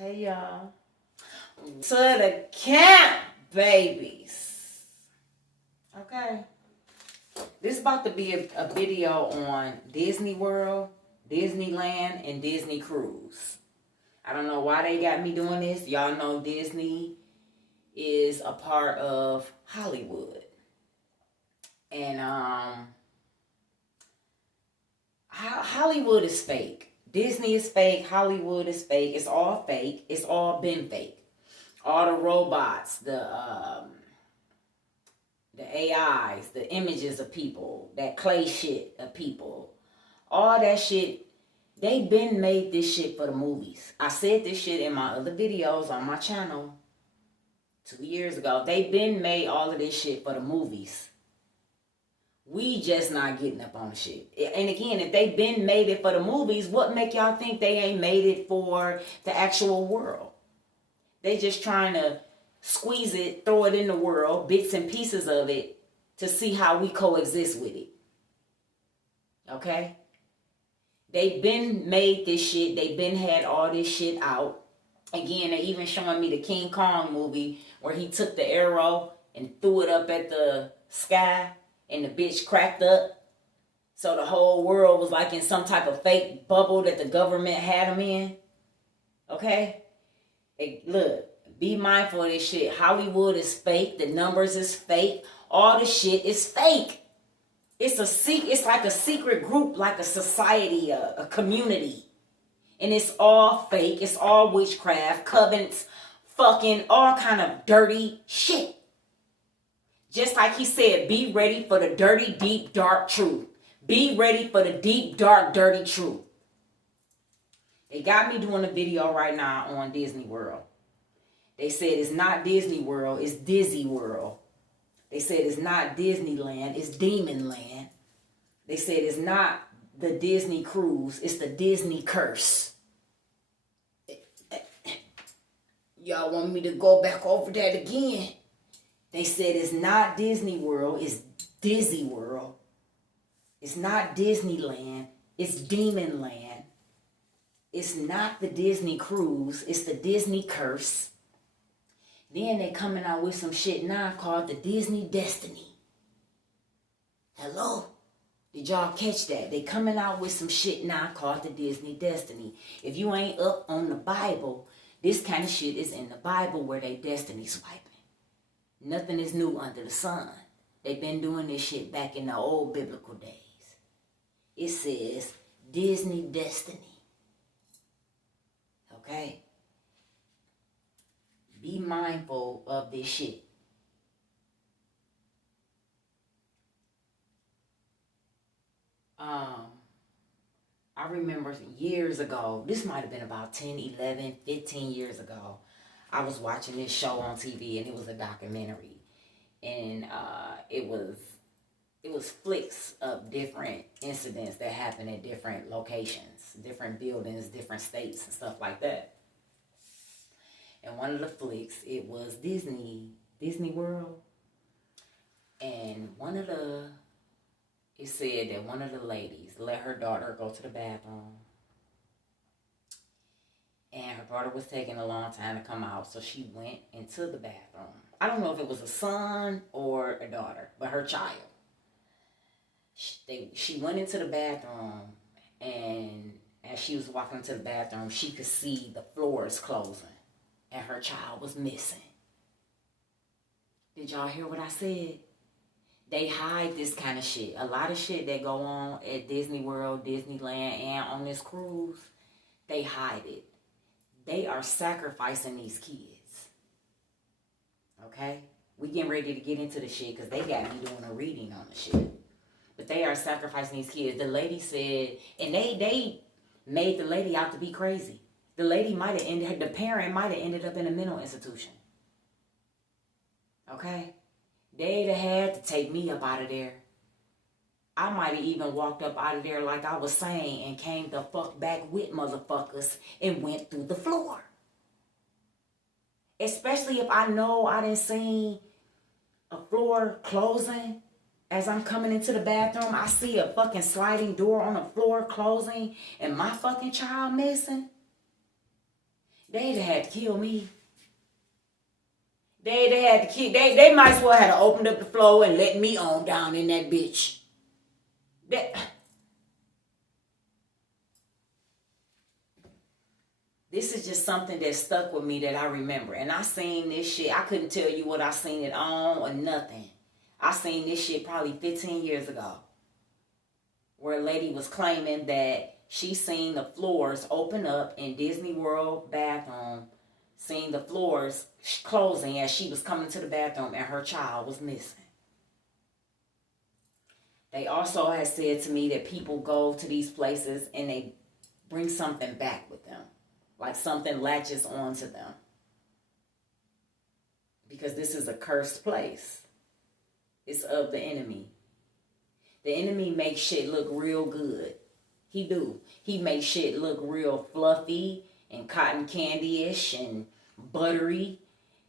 Hey y'all. To the camp, babies. Okay. This is about to be a video on Disney World, Disneyland, and Disney Cruise. I don't know why they got me doing this. Y'all know Disney is a part of Hollywood. And Hollywood is fake. Disney is fake. Hollywood is fake. It's all fake. It's all been fake. All the robots, the AIs, the images of people, that clay shit of people, all that shit, they been made this shit for the movies. I said this shit in my other videos on my channel 2 years ago. They been made all of this shit for the movies. We just not getting up on the shit. And again, if they been made it for the movies, what make y'all think they ain't made it for the actual world? They just trying to squeeze it, throw it in the world, bits and pieces of it, to see how we coexist with it. Okay? They been made this shit. They been had all this shit out. Again, they even showing me the King Kong movie where he took the arrow and threw it up at the sky. And the bitch cracked up. So the whole world was like in some type of fake bubble that the government had them in. Okay? Hey, look, be mindful of this shit. Hollywood is fake. The numbers is fake. All the shit is fake. It's like a secret group, like a society, a community. And it's all fake. It's all witchcraft, covenants, fucking all kind of dirty shit. Just like he said, be ready for the dirty, deep, dark truth. Be ready for the deep, dark, dirty truth. They got me doing a video right now on Disney World. They said it's not Disney World, it's Dizzy World. They said it's not Disneyland, it's Demonland. They said it's not the Disney Cruise, it's the Disney Curse. Y'all want me to go back over that again? They said it's not Disney World, it's Dizzy World. It's not Disneyland, it's Demonland. It's not the Disney Cruise, it's the Disney Curse. Then they coming out with some shit now called the Disney Destiny. Hello? Did y'all catch that? They coming out with some shit now called the Disney Destiny. If you ain't up on the Bible, this kind of shit is in the Bible where they destiny swiping. Nothing is new under the sun. They've been doing this shit back in the old biblical days. It says Disney Destiny. Okay? Be mindful of this shit. I remember years ago, this might have been about 10, 11, 15 years ago, I was watching this show on TV and it was a documentary. And it was flicks of different incidents that happened at different locations, different buildings, different states and stuff like that. And one of the flicks, it was Disney World. And it said that one of the ladies let her daughter go to the bathroom. And her daughter was taking a long time to come out, so she went into the bathroom. I don't know if it was a son or a daughter, but her child. She went into the bathroom, and as she was walking into the bathroom, she could see the floors closing, and her child was missing. Did y'all hear what I said? They hide this kind of shit. A lot of shit that go on at Disney World, Disneyland, and on this cruise, they hide it. They are sacrificing these kids. Okay? We getting ready to get into the shit because they got me doing a reading on the shit. But they are sacrificing these kids. The lady said, and they made the lady out to be crazy. The lady the parent might have ended up in a mental institution. Okay? They'd have had to take me up out of there. I might have even walked up out of there like I was saying and came the fuck back with motherfuckers and went through the floor. Especially if I know I didn't see a floor closing. As I'm coming into the bathroom, I see a fucking sliding door on the floor closing and my fucking child missing. They'd have had to kill me. They'd have had to kill. They might as well have opened up the floor and let me on down in that bitch. This is just something that stuck with me that I remember. And I seen this shit. I couldn't tell you what I seen it on or nothing. I seen this shit probably 15 years ago. Where a lady was claiming that she seen the floors open up in Disney World bathroom. Seen the floors closing as she was coming to the bathroom and her child was missing. They also had said to me that people go to these places and they bring something back with them. Like something latches onto them. Because this is a cursed place. It's of the enemy. The enemy makes shit look real good. He do. He makes shit look real fluffy and cotton candy-ish and buttery.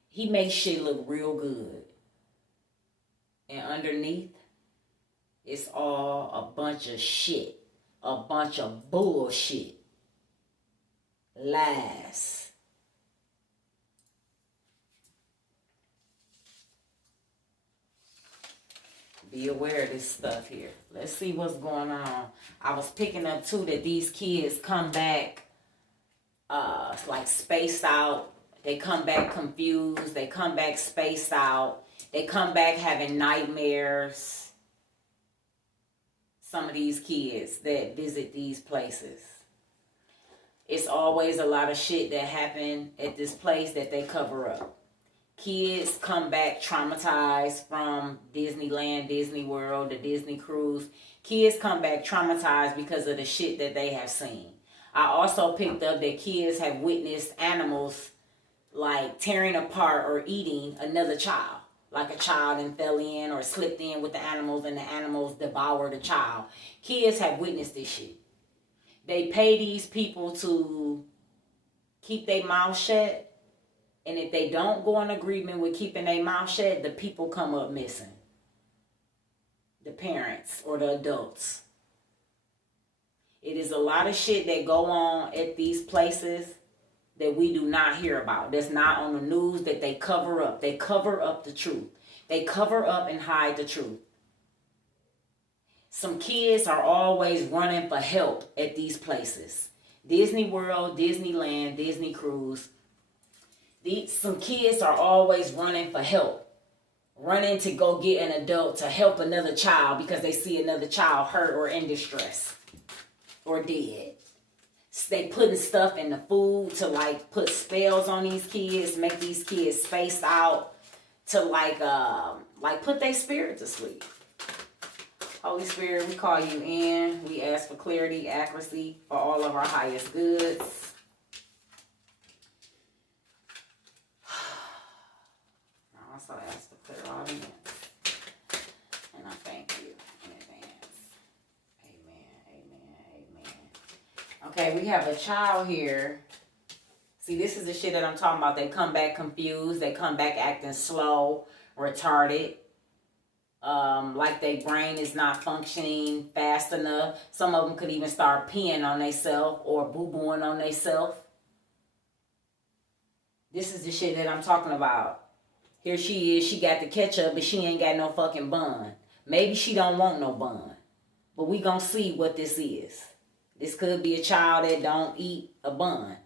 He makes shit look real good. And underneath, it's all a bunch of shit. A bunch of bullshit. Lies. Be aware of this stuff here. Let's see what's going on. I was picking up too that these kids come back like spaced out. They come back confused. They come back spaced out. They come back having nightmares. Some of these kids that visit these places. It's always a lot of shit that happen at this place that they cover up. Kids come back traumatized from Disneyland, Disney World, the Disney cruise. Kids come back traumatized because of the shit that they have seen. I also picked up that kids have witnessed animals like tearing apart or eating another child. Like a child and fell in or slipped in with the animals and the animals devoured the child. Kids have witnessed this shit. They pay these people to keep their mouth shut. And if they don't go in agreement with keeping their mouth shut, the people come up missing. The parents or the adults. It is a lot of shit that go on at these places that we do not hear about. That's not on the news, that they cover up. They cover up the truth. They cover up and hide the truth. Some kids are always running for help at these places. Disney World, Disneyland, Disney Cruise. Some kids are always running for help. Running to go get an adult to help another child because they see another child hurt or in distress or dead. They putting stuff in the food to like put spells on these kids, make these kids spaced out to like put their spirit to sleep. Holy Spirit, we call you in. We ask for clarity, accuracy for all of our highest goods. I also ask for clear audience. And I thank you in advance. Amen, amen, amen. Okay, we have a child here. See, this is the shit that I'm talking about. They come back confused. They come back acting slow, retarded. Like their brain is not functioning fast enough. Some of them could even start peeing on themselves or boo-booing on themselves. This is the shit that I'm talking about. Here she is. She got the ketchup, but she ain't got no fucking bun. Maybe she don't want no bun. But we gonna see what this is. This could be a child that don't eat a bun.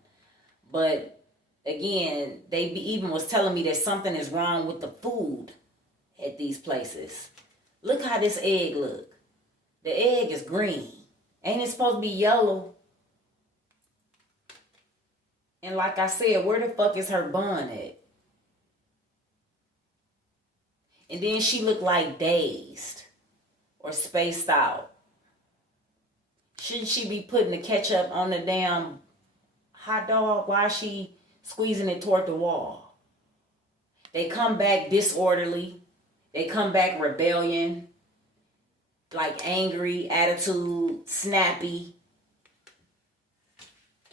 But again, they even was telling me that something is wrong with the food at these places. Look how this egg look. The egg is green. Ain't it supposed to be yellow? And like I said, where the fuck is her bun at? And then she looked like dazed or spaced out. Shouldn't she be putting the ketchup on the damn hot dog? Why is she squeezing it toward the wall? They come back disorderly. They come back rebellion, like angry, attitude, snappy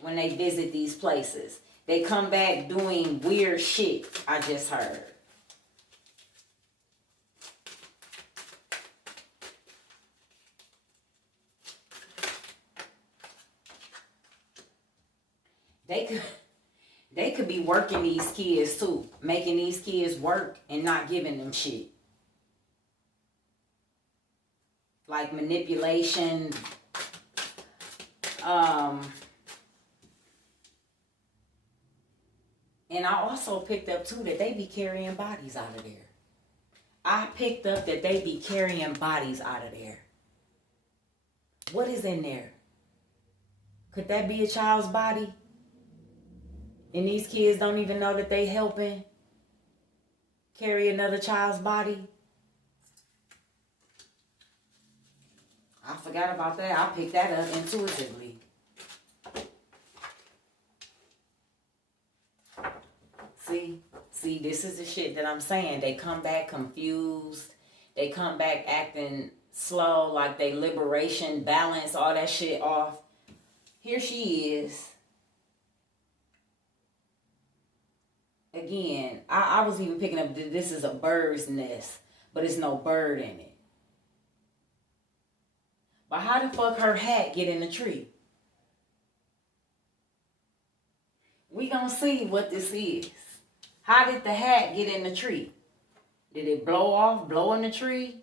when they visit these places. They come back doing weird shit, I just heard. They could be working these kids too, making these kids work and not giving them shit. Like manipulation. And I also picked up too that they be carrying bodies out of there. I picked up that they be carrying bodies out of there. What is in there? Could that be a child's body? And these kids don't even know that they helping carry another child's body? I forgot about that. I picked that up intuitively. See, this is the shit that I'm saying. They come back confused. They come back acting slow, like they liberation, balance, all that shit off. Here she is. Again, I was even picking up that this is a bird's nest, but it's no bird in it. But how the fuck her hat get in the tree? We gonna see what this is. How did the hat get in the tree? Did it blow in the tree?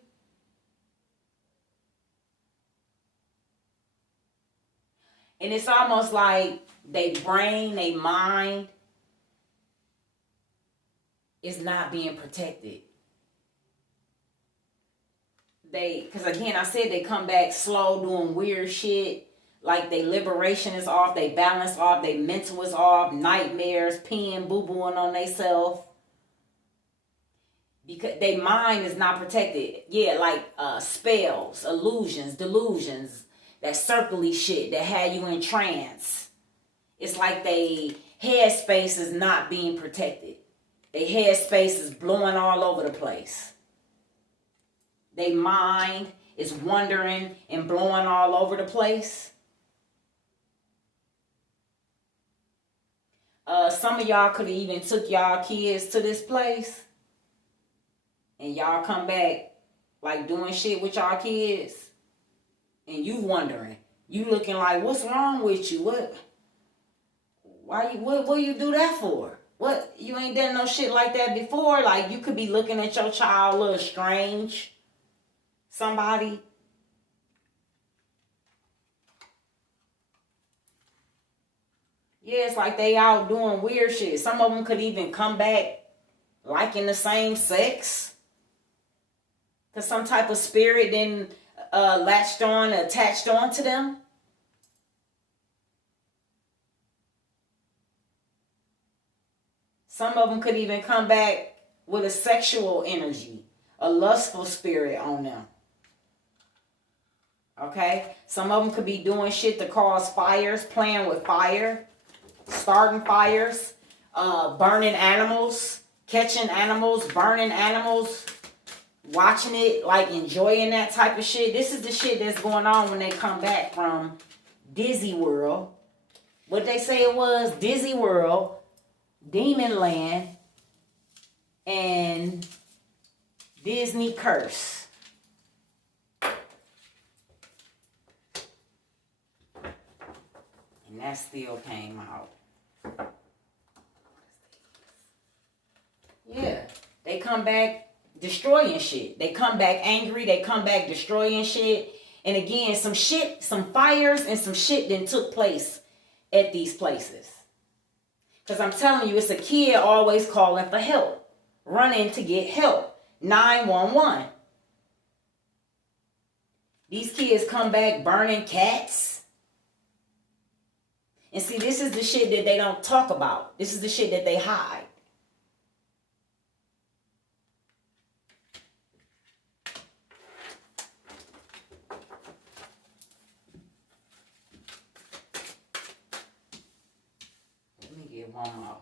And it's almost like they brain, they mind is not being protected. Because again, I said they come back slow, doing weird shit. Like they liberation is off, they balance off, they mental is off, nightmares, peeing, boo-booing on themselves. Because their mind is not protected. Yeah, like spells, illusions, delusions, that circly shit that had you in trance. It's like they headspace is not being protected. Their headspace is blowing all over the place. Their mind is wandering and blowing all over the place. Some of y'all could have even took y'all kids to this place. And y'all come back like doing shit with y'all kids. And you wondering. You looking like, what's wrong with you? What you do that for? What, you ain't done no shit like that before? Like, you could be looking at your child a little strange. Somebody. Yeah, it's like they out doing weird shit. Some of them could even come back liking the same sex. Because some type of spirit then latched on, attached on to them. Some of them could even come back with a sexual energy, a lustful spirit on them. Okay? Some of them could be doing shit to cause fires, playing with fire, starting fires, burning animals, catching animals, burning animals, watching it, like enjoying that type of shit. This is the shit that's going on when they come back from Disney World. What they say it was, Disney World, Demon Land, and Disney Curse. And that still came out. Yeah, they come back destroying shit. They come back angry. They come back destroying shit. And again, some shit, some fires and some shit then took place at these places. Because I'm telling you, it's a kid always calling for help. Running to get help. 911. These kids come back burning cats. And see, this is the shit that they don't talk about. This is the shit that they hide. Let me get one more.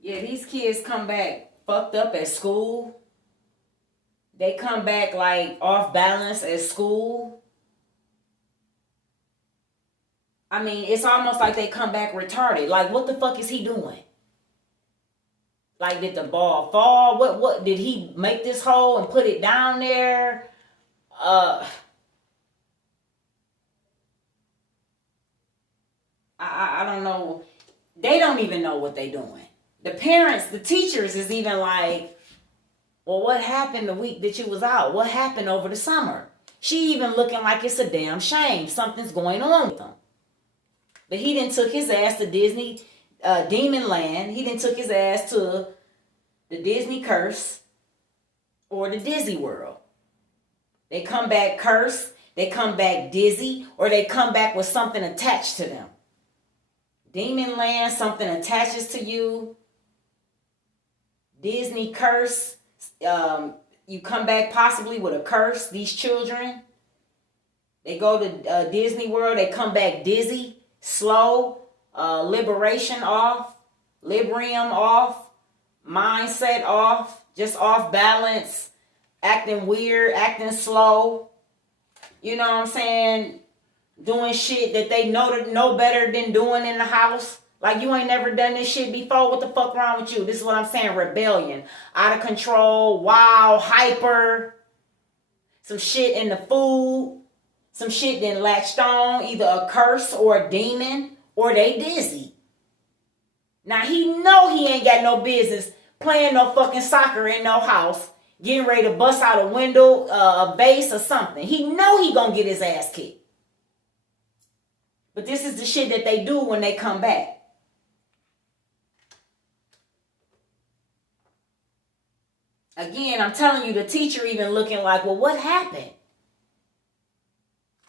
Yeah, these kids come back fucked up at school. They come back like off balance at school. I mean, it's almost like they come back retarded. Like, what the fuck is he doing? Like, did the ball fall? What did he make this hole and put it down there? I don't know. They don't even know what they doing. The parents, the teachers is even like, well, what happened the week that you was out? What happened over the summer? She even looking like it's a damn shame. Something's going on with him. But he didn't took his ass to Disney, Demon Land. He didn't took his ass to the Disney Curse or the Disney World. They come back cursed, they come back dizzy, or they come back with something attached to them. Demon Land, something attaches to you. Disney Curse, you come back possibly with a curse. These children, they go to Disney World, they come back dizzy, slow, liberation off, librium off, mindset off, just off balance, acting weird, acting slow. You know what I'm saying? Doing shit that they know better than doing in the house. Like, you ain't never done this shit before. What the fuck wrong with you? This is what I'm saying. Rebellion. Out of control. Wild. Hyper. Some shit in the food. Some shit then latched on. Either a curse or a demon. Or they dizzy. Now, he know he ain't got no business playing no fucking soccer in no house. Getting ready to bust out a window, a vase or something. He know he gonna get his ass kicked. But this is the shit that they do when they come back. Again, I'm telling you, the teacher even looking like, well, what happened?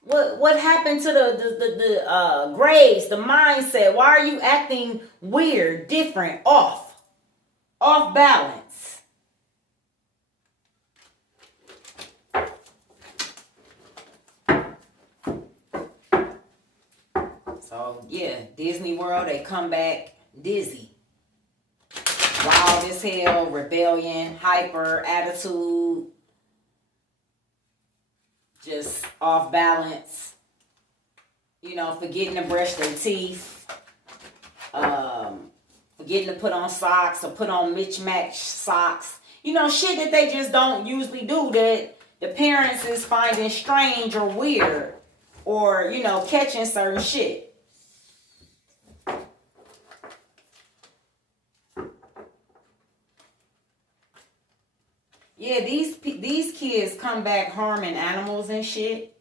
What happened to the grades, the mindset? Why are you acting weird, different, off balance? So, yeah, Disney World, they come back dizzy. Wild as hell, rebellion, hyper, attitude, just off balance. You know, forgetting to brush their teeth. Forgetting to put on socks or put on mismatched socks. You know, shit that they just don't usually do that the parents is finding strange or weird. Or, you know, catching certain shit. Yeah, these kids come back harming animals and shit.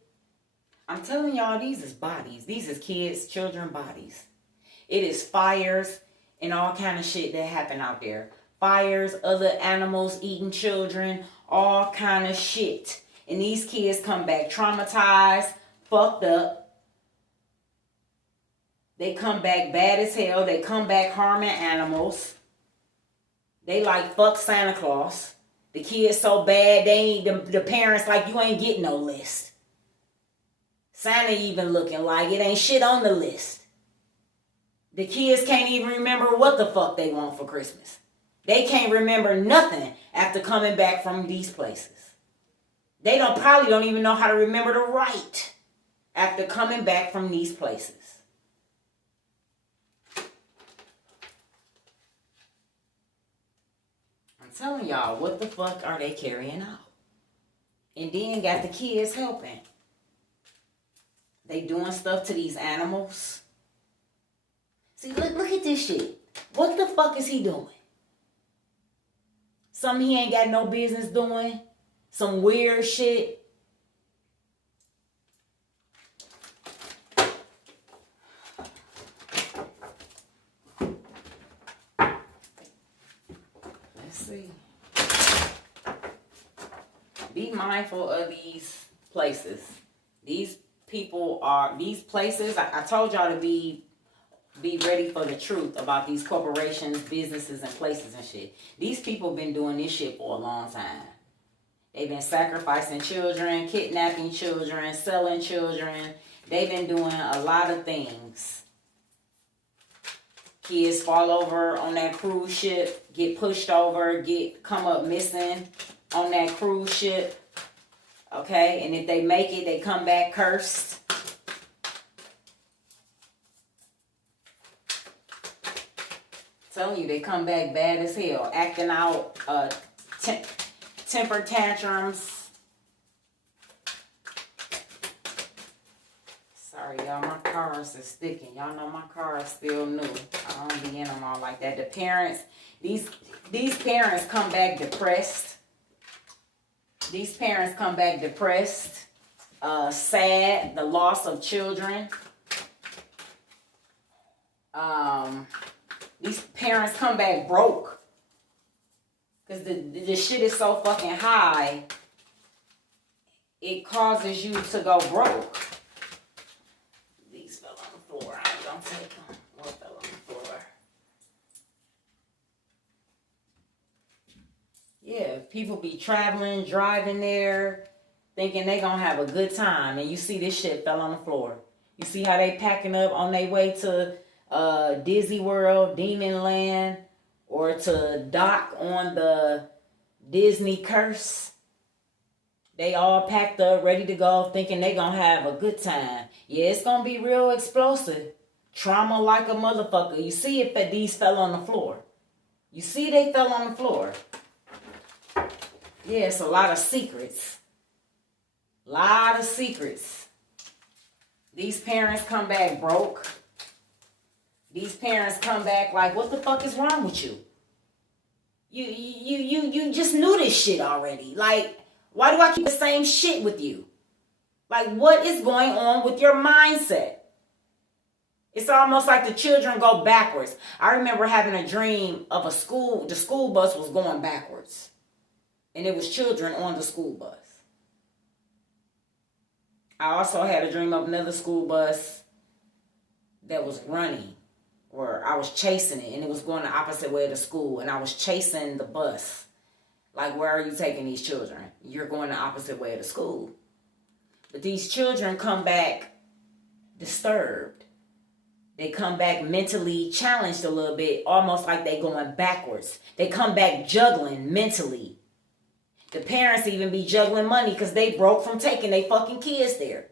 I'm telling y'all, these is bodies. These is kids, children bodies. It is fires and all kind of shit that happen out there. Fires, other animals eating children, all kind of shit. And these kids come back traumatized, fucked up. They come back bad as hell. They come back harming animals. They like fuck Santa Claus. The kids so bad, they ain't, the parents like, you ain't getting no list. Santa even looking like it ain't shit on the list. The kids can't even remember what the fuck they want for Christmas. They can't remember nothing after coming back from these places. They probably don't even know how to remember to write after coming back from these places. Telling y'all, what the fuck are they carrying out? And then got the kids helping. They doing stuff to these animals. See, look at this shit. What the fuck is he doing? Something he ain't got no business doing. Some weird shit. See. Be mindful of these places. These places, I told y'all to be ready for the truth about these corporations, businesses, and places and shit. These people been doing this shit for a long time. They've been sacrificing children, kidnapping children, selling children. They've been doing a lot of things. Kids fall over on that cruise ship, get pushed over, come up missing on that cruise ship. Okay, and if they make it, they come back cursed. telling you, they come back bad as hell, acting out, temper tantrums. Sorry, y'all, my cars are sticking. Y'all know my car is still new. I don't be in them all like that. The parents, these parents come back depressed. These parents come back depressed, sad, the loss of children. These parents come back broke. Because the shit is so fucking high, it causes you to go broke. These fell on the floor. I ain't gonna take them. What fell on the floor? Yeah, people be traveling, driving there, thinking they gonna have a good time. And you see this shit fell on the floor. You see how they packing up on their way to Disney World, Demon Land, or to dock on the Disney Curse. They all packed up, ready to go, thinking they gonna have a good time. Yeah, it's gonna be real explosive. Trauma like a motherfucker. You see if these fell on the floor. You see they fell on the floor. Yeah, it's a lot of secrets. Lot of secrets. These parents come back broke. These parents come back like, what the fuck is wrong with you? You just knew this shit already. Like, why do I keep the same shit with you? Like, what is going on with your mindset? It's almost like the children go backwards. I remember having a dream of the school bus was going backwards. And it was children on the school bus. I also had a dream of another school bus that was running. Or I was chasing it and it was going the opposite way to school. And I was chasing the bus. Like, where are you taking these children? You're going the opposite way to school. But these children come back disturbed. They come back mentally challenged a little bit, almost like they going backwards. They come back juggling mentally. The parents even be juggling money because they broke from taking their fucking kids there.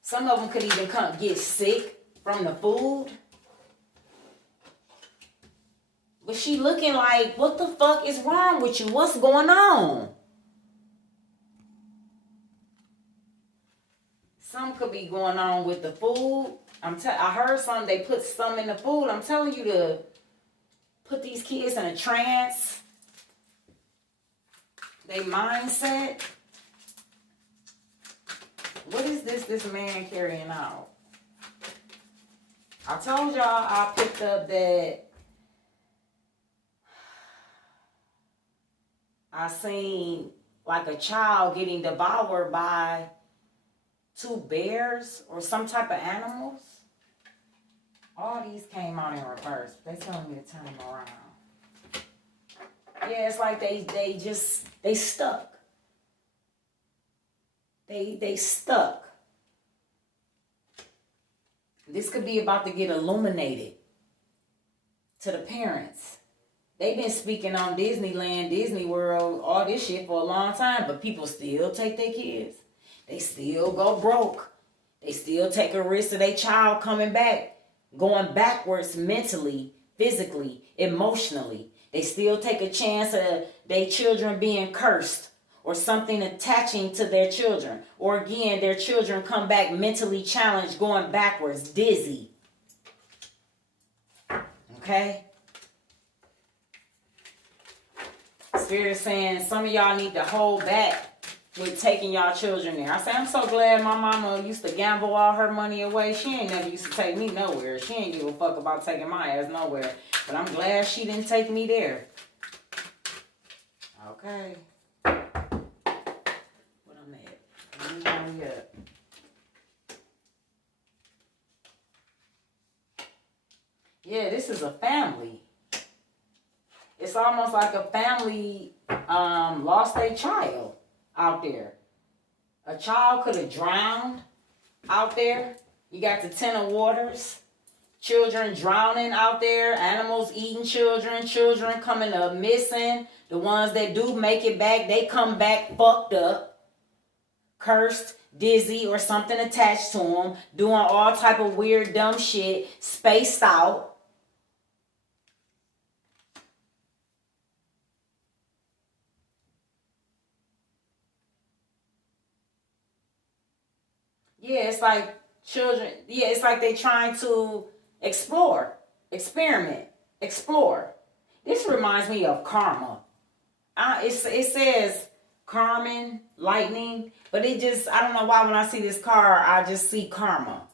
Some of them could even get sick from the food. But she looking like, what the fuck is wrong with you? What's going on? Some could be going on with the food. I heard they put some in the food. I'm telling you to put these kids in a trance. They mindset. What is this man carrying out? I told y'all I picked up that I seen like a child getting devoured by 2 bears or some type of animals. All these came out in reverse. They telling me to turn them around. Yeah, it's like they stuck. They stuck. This could be about to get illuminated to the parents. They've been speaking on Disneyland, Disney World, all this shit for a long time, but people still take their kids. They still go broke. They still take a risk of their child coming back, going backwards mentally, physically, emotionally. They still take a chance of their children being cursed or something attaching to their children. Or again, their children come back mentally challenged, going backwards, dizzy. Okay? Spirit is saying some of y'all need to hold back with taking y'all children there. I say, I'm so glad my mama used to gamble all her money away. She ain't never used to take me nowhere. She ain't give a fuck about taking my ass nowhere. But I'm glad she didn't take me there. Okay. What I'm at? Let me hurry up. Yeah, this is a family. It's almost like a family lost their child out there. A child could have drowned out there. You got the 10 of waters. Children drowning out there. Animals eating children. Children coming up missing. The ones that do make it back, they come back fucked up. cursed, dizzy, or something attached to them, doing all type of weird, dumb shit, spaced out. Yeah, it's like children. Yeah, it's like they trying to explore, experiment, explore. This reminds me of karma. It says Carmen, lightning, but it just, I don't know why when I see this car, I just see karma.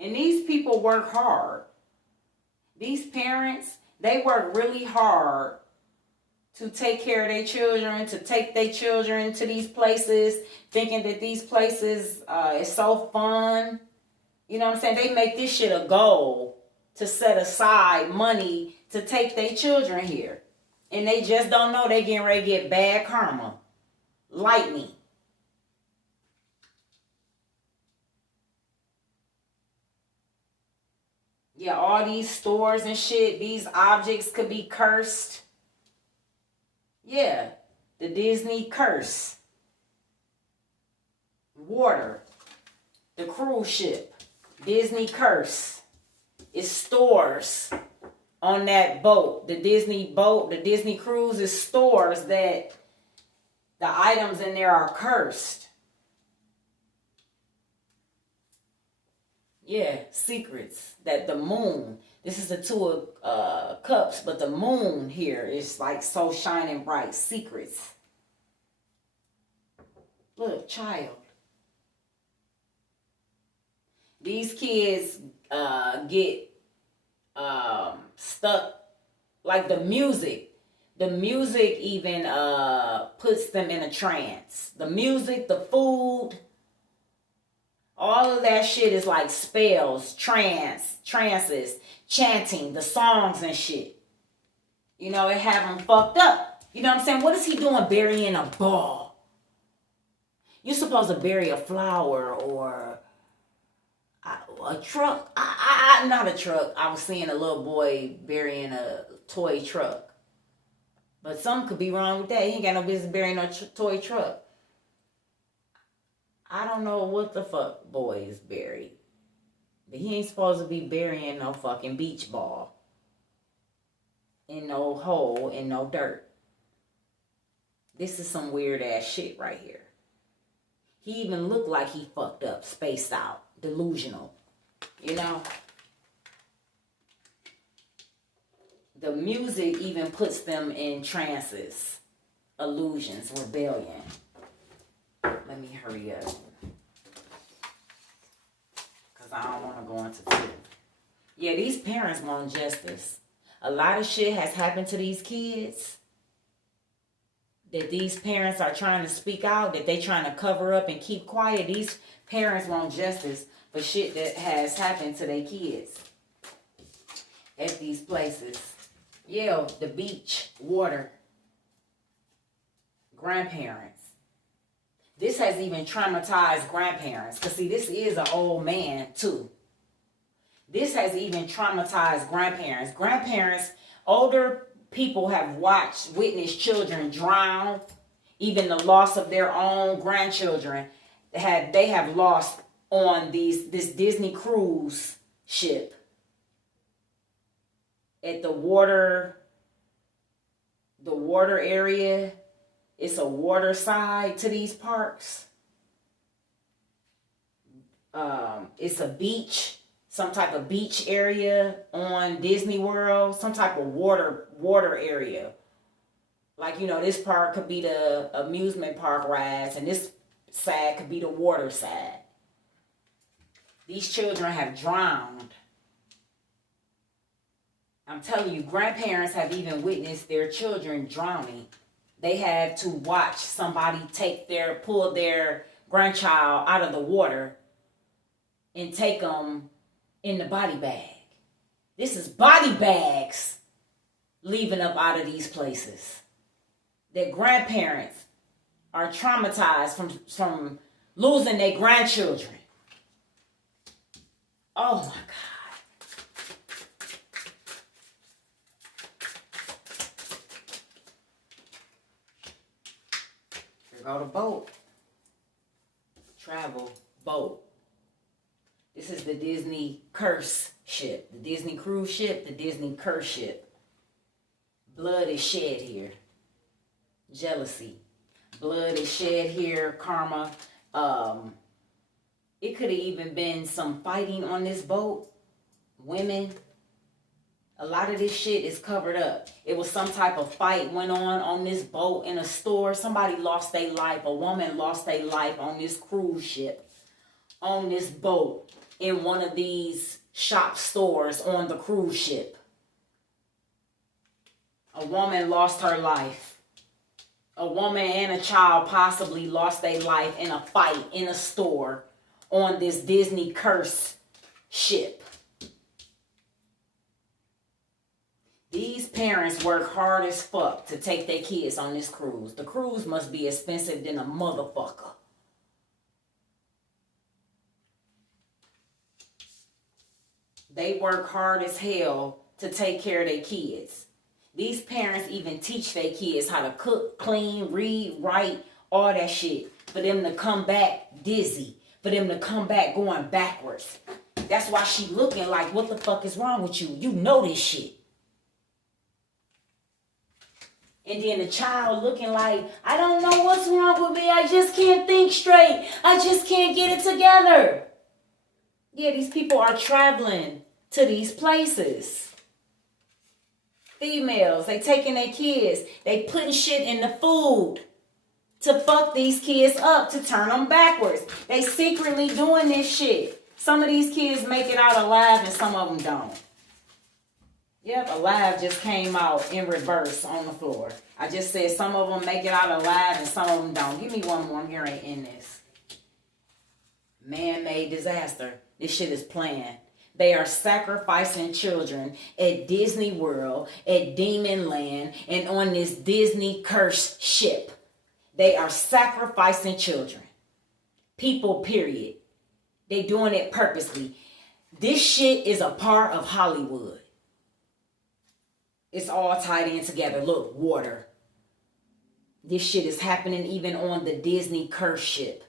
And these people work hard. These parents, they work really hard to take care of their children, to take their children to these places, thinking that these places is so fun. You know what I'm saying? They make this shit a goal to set aside money to take their children here. And they just don't know they getting ready to get bad karma. Lightning. Yeah, all these stores and shit, these objects could be cursed. Yeah, the Disney curse. Water. The cruise ship. Disney curse. It's stores on that boat. The Disney boat, the Disney cruise is stores that the items in there are cursed. Yeah, secrets. That the moon. This is the two of cups, but the moon here is like so shining bright. Secrets. Look, child. These kids get stuck, like the music. The music even puts them in a trance. The music, the food, all of that shit is like spells, trances, chanting, the songs and shit. You know, it have them fucked up. You know what I'm saying? What is he doing burying a ball? You're supposed to bury a flower or a truck. Not a truck. I was seeing a little boy burying a toy truck. But something could be wrong with that. He ain't got no business burying no toy truck. I don't know what the fuck boy is buried. But he ain't supposed to be burying no fucking beach ball. In no hole, in no dirt. This is some weird ass shit right here. He even looked like he fucked up, spaced out, delusional. You know? The music even puts them in trances, illusions, rebellion. Let me hurry up. Because I don't want to go into two. Yeah, these parents want justice. A lot of shit has happened to these kids that these parents are trying to speak out, that they trying to cover up and keep quiet. These parents want justice for shit that has happened to their kids at these places. Yeah, the beach, water, grandparents. This has even traumatized grandparents. Because see, this is an old man too. This has even traumatized grandparents. Grandparents, older people have witnessed children drown. Even the loss of their own grandchildren. They have lost on this Disney cruise ship. At the water area, it's a water side to these parks. It's a beach, some type of beach area on Disney World, some type of water area. Like, you know, this part could be the amusement park rides, and this side could be the water side. These children have drowned. I'm telling you, grandparents have even witnessed their children drowning. They had to watch somebody pull their grandchild out of the water and take them in the body bag. This is body bags leaving up out of these places. That grandparents are traumatized from losing their grandchildren. Oh my God. go the boat. Travel, boat. This is the Disney curse ship. The Disney cruise ship, the Disney curse ship. Blood is shed here. Jealousy. Blood is shed here. Karma. It could have even been some fighting on this boat. Women. A lot of this shit is covered up. It was some type of fight went on this boat in a store. Somebody lost their life. A woman lost their life on this cruise ship. On this boat. In one of these shop stores on the cruise ship. A woman lost her life. A woman and a child possibly lost their life in a fight in a store on this Disney curse ship. These parents work hard as fuck to take their kids on this cruise. The cruise must be expensive than a motherfucker. They work hard as hell to take care of their kids. These parents even teach their kids how to cook, clean, read, write, all that shit. For them to come back dizzy. For them to come back going backwards. That's why she looking like, what the fuck is wrong with you? You know this shit. And then the child looking like, I don't know what's wrong with me. I just can't think straight. I just can't get it together. Yeah, these people are traveling to these places. Females, they taking their kids. They putting shit in the food to fuck these kids up, to turn them backwards. They secretly doing this shit. Some of these kids make it out alive and some of them don't. Yep, alive just came out in reverse on the floor. I just said some of them make it out alive and some of them don't. Give me one more. I'm here ain't in this. Man-made disaster. This shit is planned. They are sacrificing children at Disney World, at Demon Land, and on this Disney cursed ship. They are sacrificing children. People, period. They doing it purposely. This shit is a part of Hollywood. It's all tied in together. Look, water. This shit is happening even on the Disney curse ship.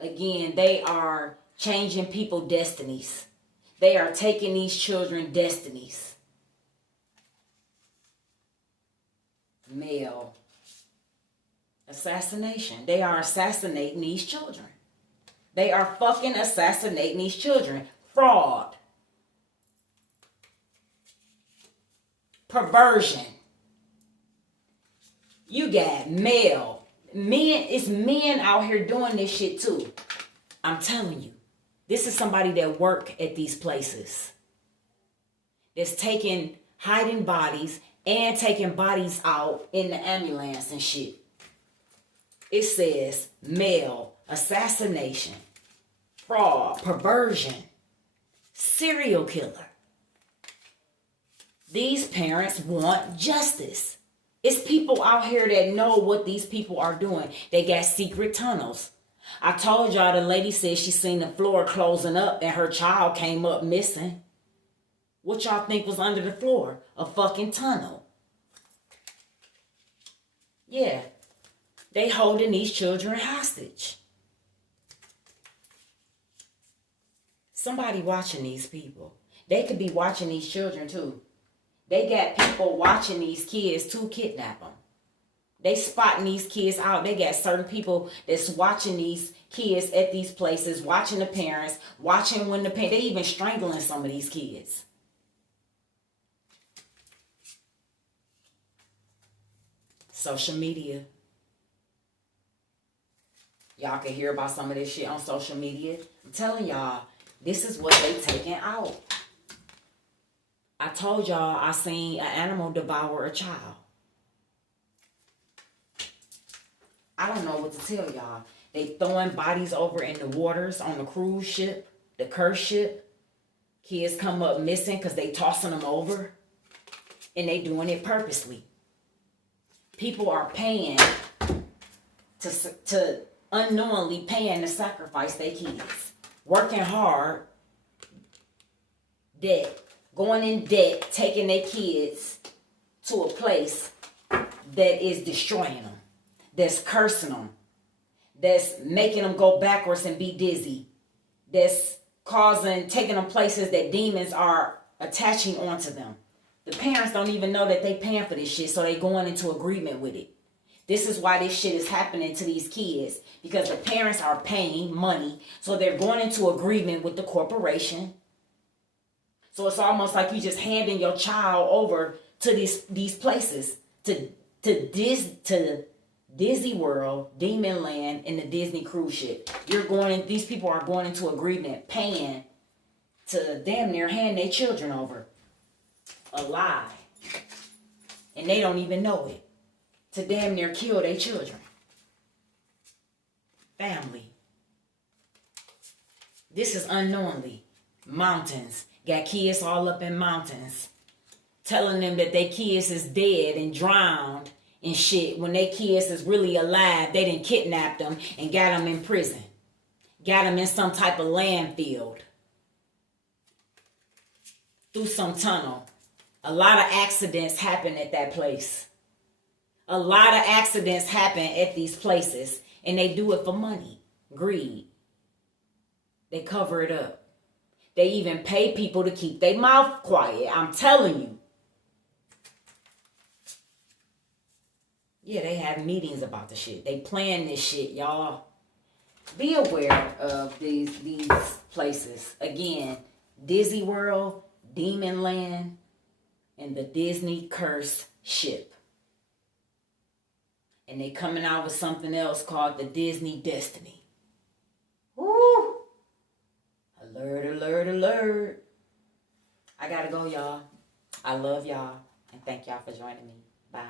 Again, they are changing people's destinies. They are taking these children's destinies. Male assassination. They are assassinating these children. They are fucking assassinating these children. Fraud. Perversion. You got male. Men, it's men out here doing this shit too. I'm telling you. This is somebody that work at these places. That's hiding bodies and taking bodies out in the ambulance and shit. It says male assassination, fraud, perversion, serial killer. These parents want justice. It's people out here that know what these people are doing. They got secret tunnels. I told y'all the lady said she seen the floor closing up and her child came up missing. What y'all think was under the floor? A fucking tunnel. Yeah. They holding these children hostage. Somebody watching these people. They could be watching these children too. They got people watching these kids to kidnap them. They spotting these kids out. They got certain people that's watching these kids at these places, watching the parents, watching when the parents, they even strangling some of these kids. Social media. Y'all can hear about some of this shit on social media. I'm telling y'all, this is what they taking out. I told y'all I seen an animal devour a child. I don't know what to tell y'all. They throwing bodies over in the waters on the cruise ship, the curse ship. Kids come up missing because they tossing them over. And they doing it purposely. People are paying to unknowingly paying to sacrifice their kids. Working hard, debt, going in debt, taking their kids to a place that is destroying them. that's cursing them, that's making them go backwards and be dizzy, that's taking them places that demons are attaching onto them. The parents don't even know that they paying for this shit, so they going into agreement with it. This is why this shit is happening to these kids, because the parents are paying money, so they're going into agreement with the corporation. So it's almost like you just handing your child over to these places, to Disney World, Demon Land, and the Disney cruise ship. These people are going into agreement, paying to damn near hand their children over. A lie. And they don't even know it. To damn near kill their children. Family. This is unknowingly. Mountains. Got kids all up in mountains. Telling them that their kids is dead and drowned and shit. When their kids is really alive, they done kidnapped them and got them in prison. Got them in some type of landfill. Through some tunnel. A lot of accidents happen at that place. A lot of accidents happen at these places. And they do it for money. Greed. They cover it up. They even pay people to keep their mouth quiet. I'm telling you. Yeah, they have meetings about the shit. They plan this shit, y'all. Be aware of these places. Again, Disney World, Demon Land, and the Disney Curse Ship. And they coming out with something else called the Disney Destiny. Woo! Alert, alert, alert. I gotta go, y'all. I love y'all. And thank y'all for joining me. Bye.